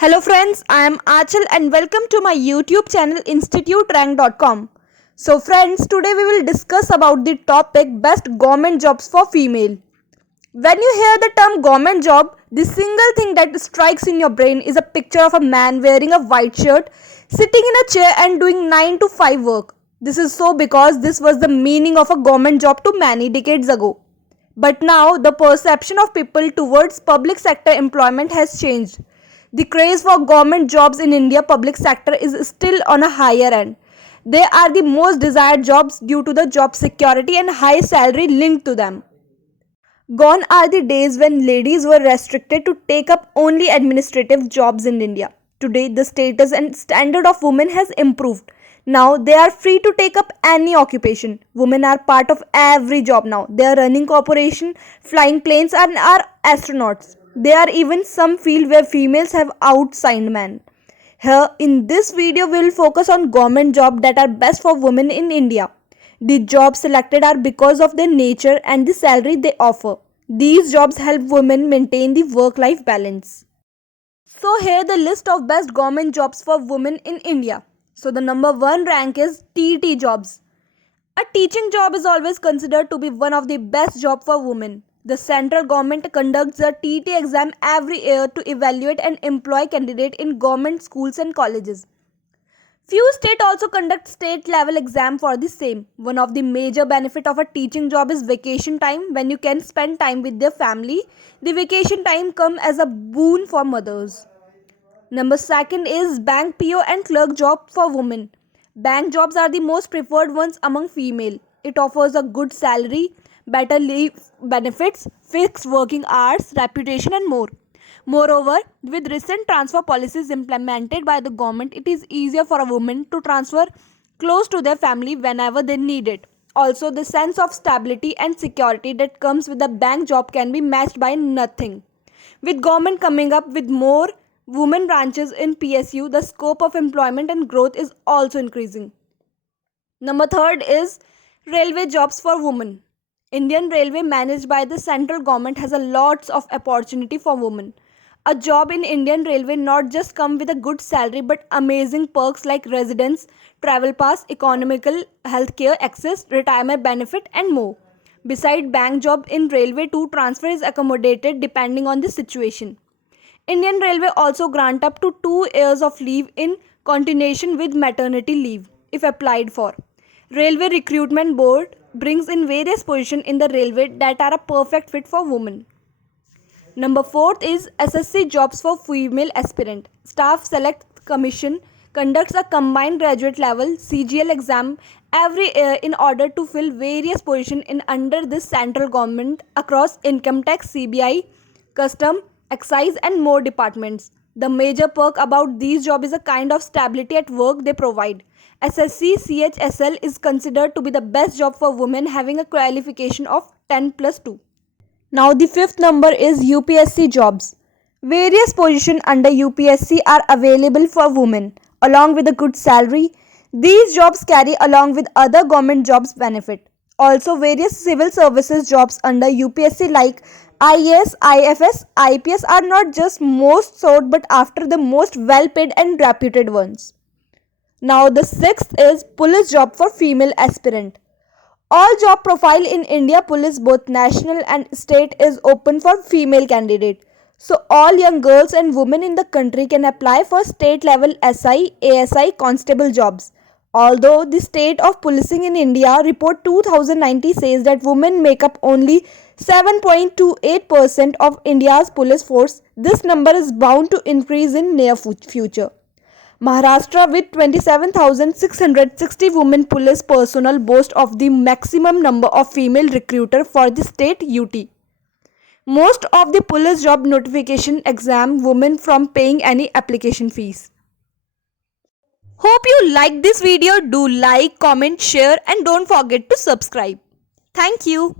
Hello friends, I am Achal and welcome to my YouTube channel instituterank.com. So friends, today we will discuss about the topic best government jobs for female. When you hear the term government job, the single thing that strikes in your brain is a picture of a man wearing a white shirt, sitting in a chair and doing 9 to 5 work. This is so because this was the meaning of a government job to many decades ago. But now the perception of people towards public sector employment has changed. The craze for government jobs in India public sector is still on a higher end. They are the most desired jobs due to the job security and high salary linked to them. Gone are the days when ladies were restricted to take up only administrative jobs in India. Today, the status and standard of women has improved. Now they are free to take up any occupation. Women are part of every job now. They are running corporation, flying planes and are astronauts. There are even some field where females have outshined men. Here in this video we will focus on government jobs that are best for women in India. The jobs selected are because of their nature and the salary they offer. These jobs help women maintain the work-life balance. So here the list of best government jobs for women in India. So the number 1 rank is TT jobs. A teaching job is always considered to be one of the best jobs for women. The central government conducts a TT exam every year to evaluate and employ candidates in government schools and colleges. Few states also conduct state level exam for the same. One of the major benefit of a teaching job is vacation time. When you can spend time with their family, the vacation time comes as a boon for mothers. Number 2 is bank PO and clerk job for women. Bank jobs are the most preferred ones among female. It offers a good salary, better leave benefits, fixed working hours, reputation and more. Moreover, with recent transfer policies implemented by the government, it is easier for a woman to transfer close to their family whenever they need it. Also, the sense of stability and security that comes with a bank job can be matched by nothing. With government coming up with more women branches in PSU, the scope of employment and growth is also increasing. Number 3 is railway jobs for women. Indian Railway managed by the central government has a lots of opportunity for women. A job in Indian Railway not just come with a good salary but amazing perks like residence, travel pass, economical healthcare access, retirement benefit and more. Beside bank job in railway too, transfer is accommodated depending on the situation. Indian Railway also grant up to 2 years of leave in continuation with maternity leave if applied for. Railway Recruitment Board brings in various positions in the railway that are a perfect fit for women. Number 4 is SSC jobs for female aspirant. Staff Select Commission conducts a combined graduate level CGL exam every year in order to fill various positions in under this central government across income tax, CBI, custom, excise and more departments. The major perk about these jobs is a kind of stability at work they provide. SSC CHSL is considered to be the best job for women having a qualification of 10+2. Now the 5th number is UPSC jobs. Various positions under UPSC are available for women along with a good salary. These jobs carry along with other government jobs benefit. Also various civil services jobs under UPSC like IAS, IFS, IPS are not just most sought but after the most well paid and reputed ones. Now the 6th is police job for female aspirant. All job profile in India police both national and state is open for female candidate. So all young girls and women in the country can apply for state level SI, ASI constable jobs. Although the state of policing in India report 2019 says that women make up only 7.28% of India's police force, this number is bound to increase in near future. Maharashtra with 27,660 women police personnel boasts of the maximum number of female recruiter for the state UT. Most of the police job notification exempt women from paying any application fees. Hope you like this video. Do like, comment, share and don't forget to subscribe. Thank you.